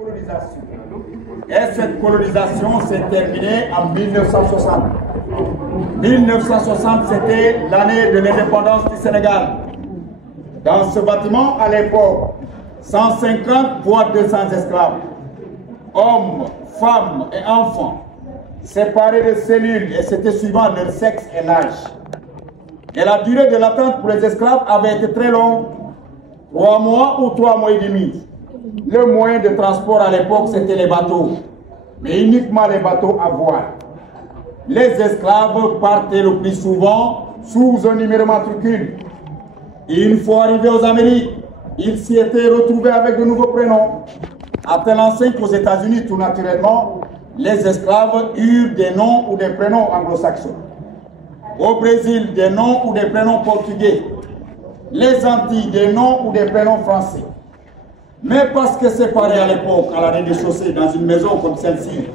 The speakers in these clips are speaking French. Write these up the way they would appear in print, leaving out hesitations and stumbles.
colonisation. Et cette colonisation s'est terminée en 1960. 1960, c'était l'année de l'indépendance du Sénégal. Dans ce bâtiment, à l'époque, 150 voire 200 esclaves, hommes, femmes et enfants, séparés de cellules, et c'était suivant leur sexe et l'âge. Et la durée de l'attente pour les esclaves avait été très longue, 3 mois ou 3 mois et demi. Le moyen de transport à l'époque, c'était les bateaux, mais uniquement les bateaux à voile. Les esclaves partaient le plus souvent sous un numéro matricule. Et une fois arrivés aux Amériques, ils s'y étaient retrouvés avec de nouveaux prénoms. À telle enseigne qu'aux États-Unis, tout naturellement, les esclaves eurent des noms ou des prénoms anglo-saxons. Au Brésil, des noms ou des prénoms portugais. Les Antilles, des noms ou des prénoms français. Mais parce que séparés à l'époque, à la rez-de-chaussée, dans une maison comme celle-ci,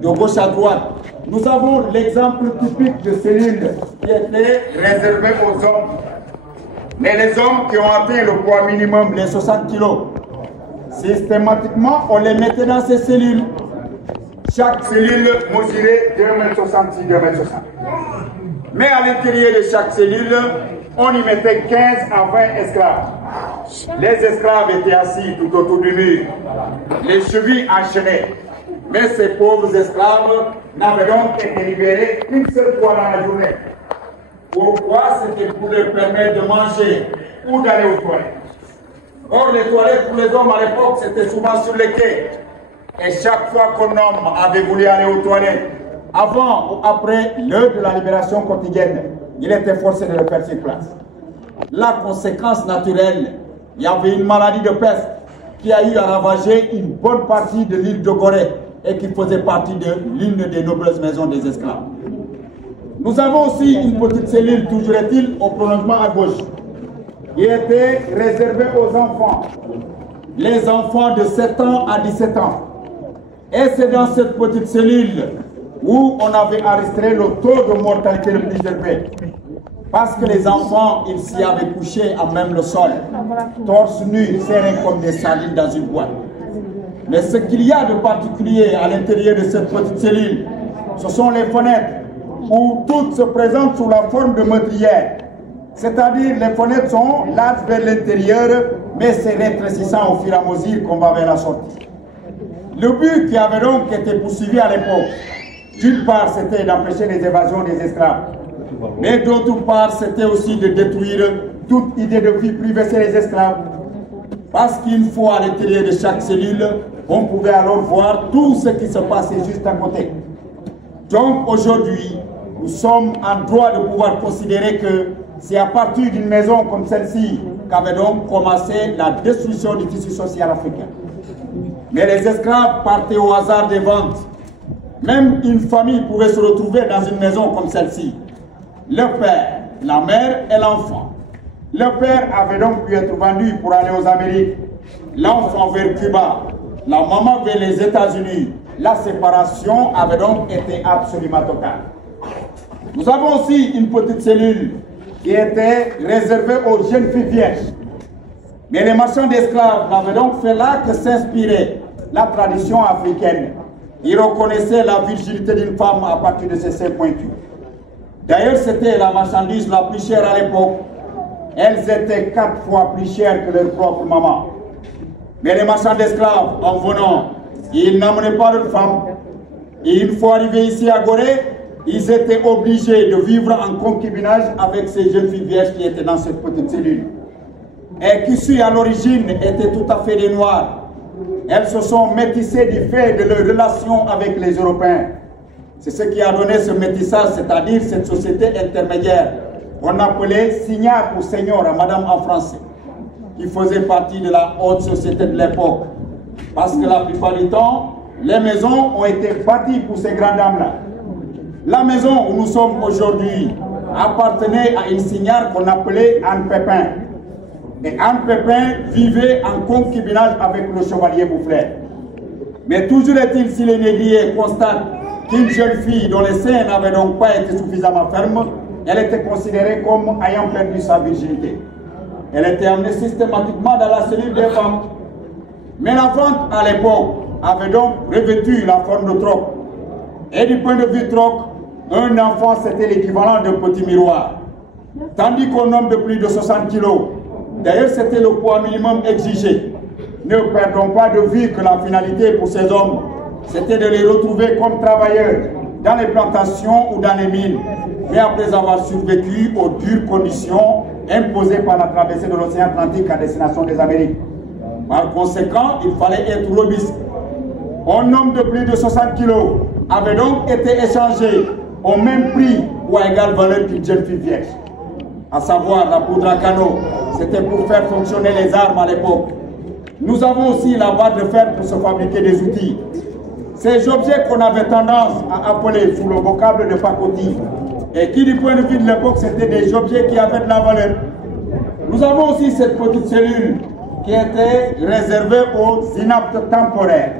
de gauche à droite, nous avons l'exemple typique de cellules qui étaient réservées aux hommes. Mais les hommes qui ont atteint le poids minimum, les 60 kilos, systématiquement, on les mettait dans ces cellules. Chaque cellule mesurait 2,66 m, 2,60 m. Mais à l'intérieur de chaque cellule, on y mettait 15 à 20 esclaves. Les esclaves étaient assis tout autour du mur, les chevilles enchaînées. Mais ces pauvres esclaves n'avaient donc été libérés qu'une seule fois dans la journée. Pourquoi? C'était pour leur permettre de manger ou d'aller aux toilettes. Or, les toilettes pour les hommes à l'époque, c'était souvent sur les quais. Et chaque fois qu'un homme avait voulu aller aux toilettes, avant ou après l'heure de la libération quotidienne, il était forcé de le faire sur place. La conséquence naturelle, il y avait une maladie de peste qui a eu à ravager une bonne partie de l'île de Gorée et qui faisait partie de l'une des nombreuses maisons des esclaves. Nous avons aussi une petite cellule, toujours est-il, au prolongement à gauche, qui était réservée aux enfants. Les enfants de 7 ans à 17 ans. Et c'est dans cette petite cellule où on avait enregistré le taux de mortalité le plus élevé. Parce que les enfants, ils s'y avaient couché à même le sol, torse nu, serrés comme des sardines dans une boîte. Mais ce qu'il y a de particulier à l'intérieur de cette petite cellule, ce sont les fenêtres, où toutes se présentent sous la forme de meurtrières. C'est-à-dire les fenêtres sont larges vers l'intérieur, mais c'est rétrécissant au fur et à mesure qu'on va vers la sortie. Le but qui avait donc été poursuivi à l'époque, d'une part c'était d'empêcher les évasions des esclaves, mais d'autre part c'était aussi de détruire toute idée de vie privée chez les esclaves. Parce qu'une fois à l'intérieur de chaque cellule, on pouvait alors voir tout ce qui se passait juste à côté. Donc aujourd'hui, nous sommes en droit de pouvoir considérer que c'est à partir d'une maison comme celle-ci qu'avait donc commencé la destruction du tissu social africain. Mais les esclaves partaient au hasard des ventes. Même une famille pouvait se retrouver dans une maison comme celle-ci. Le père, la mère et l'enfant. Le père avait donc pu être vendu pour aller aux Amériques. L'enfant vers Cuba. La maman vers les États-Unis. La séparation avait donc été absolument totale. Nous avons aussi une petite cellule qui était réservée aux jeunes filles vierges. Mais les marchands d'esclaves n'avaient donc fait là que s'inspirer la tradition africaine. Ils reconnaissaient la virginité d'une femme à partir de ses seins pointus. D'ailleurs, c'était la marchandise la plus chère à l'époque. Elles étaient 4 fois plus chères que leur propre maman. Mais les marchands d'esclaves, en venant, ils n'amenaient pas leurs femmes. Et une fois arrivés ici à Gorée, ils étaient obligés de vivre en concubinage avec ces jeunes filles vierges qui étaient dans cette petite cellule. Et qui, à l'origine, étaient tout à fait des Noirs. Elles se sont métissées du fait de leur relation avec les Européens. C'est ce qui a donné ce métissage, c'est-à-dire cette société intermédiaire qu'on appelait signat ou seigneur, à madame en français, qui faisait partie de la haute société de l'époque. Parce que la plupart du temps, les maisons ont été bâties pour ces grandes dames-là. La maison où nous sommes aujourd'hui appartenait à une signare qu'on appelait Anne Pépin. Et Anne Pépin vivait en concubinage avec le chevalier Boufflers. Mais toujours est-il, si les négriers constatent qu'une jeune fille dont les seins n'avaient donc pas été suffisamment fermes, elle était considérée comme ayant perdu sa virginité. Elle était emmenée systématiquement dans la cellule des femmes. Mais la vente à l'époque avait donc revêtu la forme de troc. Et du point de vue troc, un enfant c'était l'équivalent d'un petit miroir. Tandis qu'un homme de plus de 60 kg, d'ailleurs c'était le poids minimum exigé. Ne perdons pas de vue que la finalité pour ces hommes, c'était de les retrouver comme travailleurs dans les plantations ou dans les mines, mais après avoir survécu aux dures conditions imposées par la traversée de l'océan Atlantique à destination des Amériques. Par conséquent, il fallait être robuste. Un homme de plus de 60 kg avait donc été échangé au même prix ou à égale valeur qu'une jeune fille vierge. À savoir, la poudre à canon, c'était pour faire fonctionner les armes à l'époque. Nous avons aussi la barre de fer pour se fabriquer des outils. Ces objets qu'on avait tendance à appeler sous le vocable de pacotille, et qui du point de vue de l'époque, c'était des objets qui avaient de la valeur. Nous avons aussi cette petite cellule qui était réservée aux inaptes temporaires.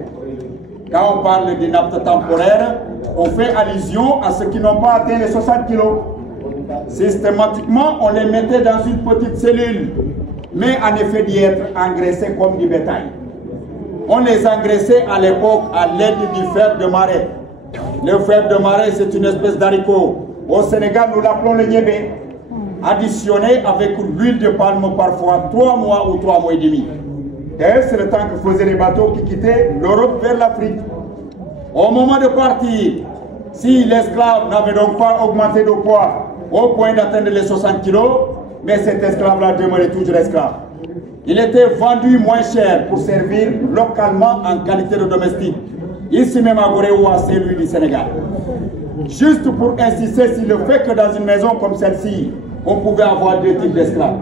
Quand on parle d'inaptes temporaires, on fait allusion à ceux qui n'ont pas atteint les 60 kg. Systématiquement, on les mettait dans une petite cellule, mais en effet d'y être engraissés comme du bétail. On les engraissait à l'époque à l'aide du fer de marais. Le fer de marais, c'est une espèce d'haricot. Au Sénégal, nous l'appelons le niébé, additionné avec l'huile de palme parfois 3 mois ou 3 mois et demi. D'ailleurs, c'est le temps que faisaient les bateaux qui quittaient l'Europe vers l'Afrique. Au moment de partir, si l'esclave n'avait donc pas augmenté de poids au point d'atteindre les 60 kg, mais cet esclave-là demeurait toujours esclave. Il était vendu moins cher pour servir localement en qualité de domestique, ici même à Gorée ou à Saint-Louis du Sénégal. Juste pour insister sur le fait que dans une maison comme celle-ci, on pouvait avoir 2 types d'esclaves.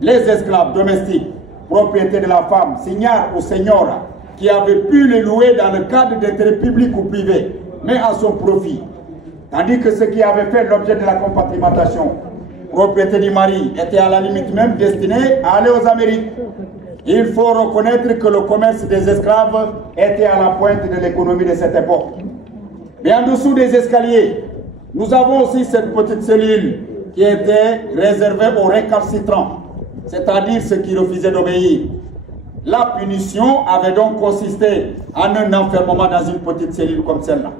Les esclaves domestiques, propriété de la femme, signard ou señora, qui avaient pu les louer dans le cadre d'intérêt public ou privé, mais à son profit. Tandis que ceux qui avaient fait l'objet de la compatrimentation, propriété du mari, étaient à la limite même destinés à aller aux Amériques. Il faut reconnaître que le commerce des esclaves était à la pointe de l'économie de cette époque. Mais en dessous des escaliers, nous avons aussi cette petite cellule qui était réservée aux récalcitrants, c'est-à-dire ceux qui refusaient d'obéir. La punition avait donc consisté en un enfermement dans une petite cellule comme celle-là.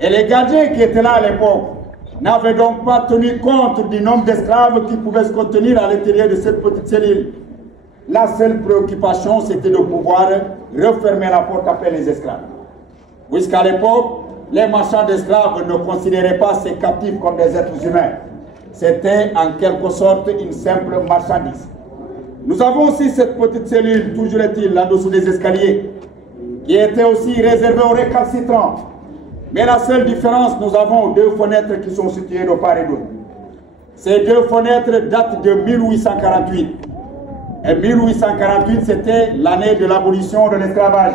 Et les gardiens qui étaient là à l'époque n'avaient donc pas tenu compte du nombre d'esclaves qui pouvaient se contenir à l'intérieur de cette petite cellule. La seule préoccupation, c'était de pouvoir refermer la porte après les esclaves. Puisqu'à l'époque, les marchands d'esclaves ne considéraient pas ces captifs comme des êtres humains. C'était en quelque sorte une simple marchandise. Nous avons aussi cette petite cellule, toujours est-il, en dessous des escaliers, qui était aussi réservée aux récalcitrants. Mais la seule différence, nous avons 2 fenêtres qui sont situées de part et d'autre. Ces 2 fenêtres datent de 1848. Et 1848, c'était l'année de l'abolition de l'esclavage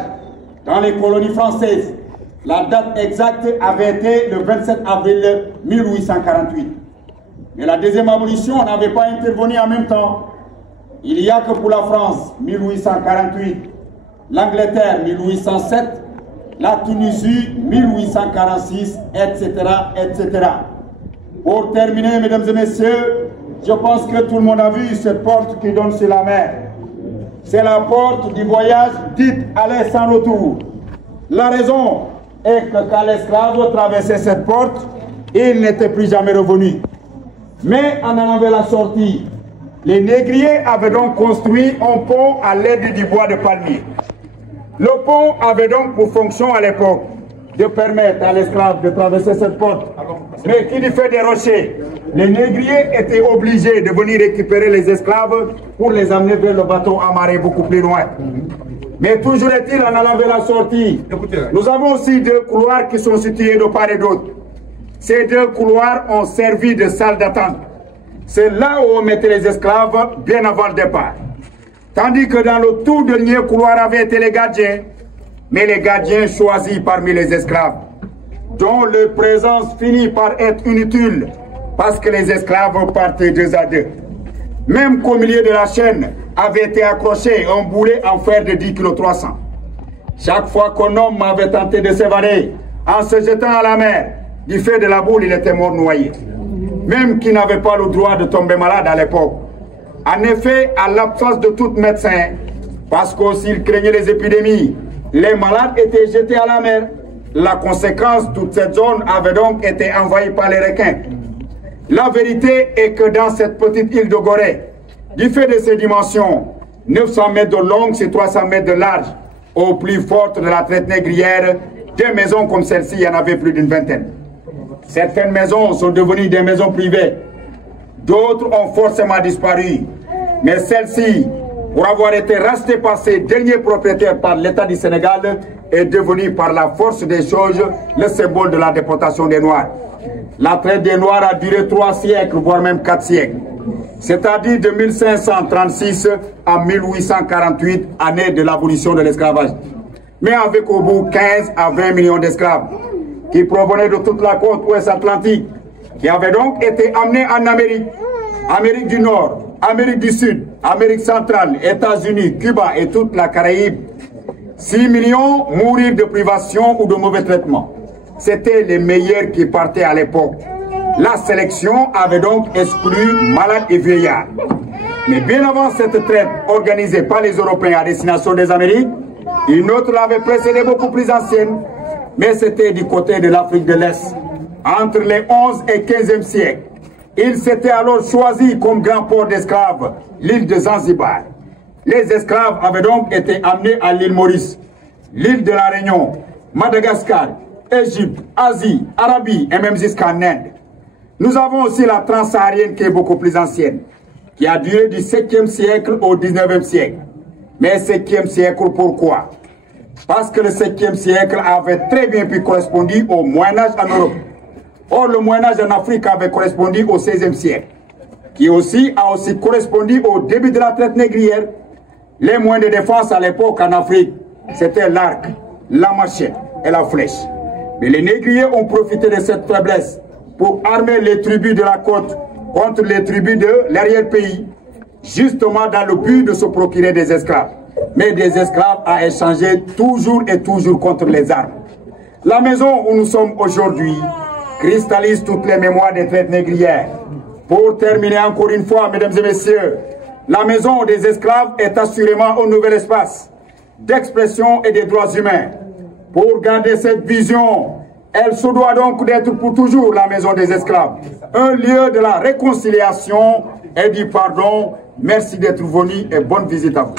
dans les colonies françaises. La date exacte avait été le 27 avril 1848. Mais la deuxième abolition n'avait pas intervenu en même temps. Il n'y a que pour la France, 1848, l'Angleterre, 1807, la Tunisie, 1846, etc., etc. Pour terminer, mesdames et messieurs, je pense que tout le monde a vu cette porte qui donne sur la mer. C'est la porte du voyage dite aller sans retour. La raison est que quand l'esclave traversait cette porte, il n'était plus jamais revenu. Mais en allant vers la sortie, les négriers avaient donc construit un pont à l'aide du bois de palmier. Le pont avait donc pour fonction à l'époque de permettre à l'esclave de traverser cette porte. Mais qui du fait des rochers, les négriers étaient obligés de venir récupérer les esclaves pour les amener vers le bateau amarré beaucoup plus loin. Mais toujours est-il, en allant vers la sortie, nous avons aussi 2 couloirs qui sont situés de part et d'autre. Ces 2 couloirs ont servi de salle d'attente. C'est là où on mettait les esclaves bien avant le départ. Tandis que dans le tout dernier couloir avaient été les gardiens, mais les gardiens choisis parmi les esclaves, dont leur présence finit par être inutile parce que les esclaves partaient 2 à 2. Même qu'au milieu de la chaîne avait été accroché un boulet en fer de 10 kg 300. Chaque fois qu'un homme avait tenté de s'évader en se jetant à la mer, du fait de la boule, il était mort noyé. Même qui n'avait pas le droit de tomber malade à l'époque. En effet, à l'absence de tout médecin, parce qu'aussi il craignait les épidémies, les malades étaient jetés à la mer. La conséquence, toute cette zone avait donc été envahie par les requins. La vérité est que dans cette petite île de Gorée, du fait de ses dimensions, 900 mètres de long sur 300 mètres de large, au plus fort de la traite négrière, des maisons comme celle-ci, il y en avait plus d'une vingtaine. Certaines maisons sont devenues des maisons privées, d'autres ont forcément disparu, mais celle-ci, pour avoir été rachetée par ses derniers propriétaires par l'État du Sénégal, est devenue par la force des choses le symbole de la déportation des Noirs. La traite des Noirs a duré 3 siècles, voire même 4 siècles. C'est-à-dire de 1536 à 1848, année de l'abolition de l'esclavage. Mais avec au bout 15 à 20 millions d'esclaves qui provenaient de toute la côte ouest atlantique, qui avaient donc été amenés en Amérique, Amérique du Nord, Amérique du Sud, Amérique centrale, États-Unis, Cuba et toute la Caraïbe. 6 millions mourir de privation ou de mauvais traitements. C'étaient les meilleurs qui partaient à l'époque. La sélection avait donc exclu malades et vieillards. Mais bien avant cette traite organisée par les Européens à destination des Amériques, une autre l'avait précédée beaucoup plus ancienne, mais c'était du côté de l'Afrique de l'Est. Entre les 11 et 15e siècles, il s'était alors choisi comme grand port d'esclaves l'île de Zanzibar. Les esclaves avaient donc été amenés à l'île Maurice, l'île de la Réunion, Madagascar, Égypte, Asie, Arabie et même jusqu'en Inde. Nous avons aussi la transsaharienne qui est beaucoup plus ancienne, qui a duré du 7e siècle au 19e siècle. Mais 7e siècle, pourquoi? Parce que le 7e siècle avait très bien pu correspondre au Moyen-Âge en Europe. Or, le Moyen-Âge en Afrique avait correspondu au 16e siècle, qui aussi a correspondu au début de la traite négrière. Les moyens de défense à l'époque en Afrique, c'était l'arc, la machette et la flèche. Mais les négriers ont profité de cette faiblesse pour armer les tribus de la côte contre les tribus de l'arrière-pays, justement dans le but de se procurer des esclaves. Mais des esclaves à échanger toujours et toujours contre les armes. La maison où nous sommes aujourd'hui cristallise toutes les mémoires des traites négrières. Pour terminer encore une fois, mesdames et messieurs, la maison des esclaves est assurément un nouvel espace d'expression et des droits humains. Pour garder cette vision, elle se doit donc d'être pour toujours la maison des esclaves, un lieu de la réconciliation et du pardon. Merci d'être venu et bonne visite à vous.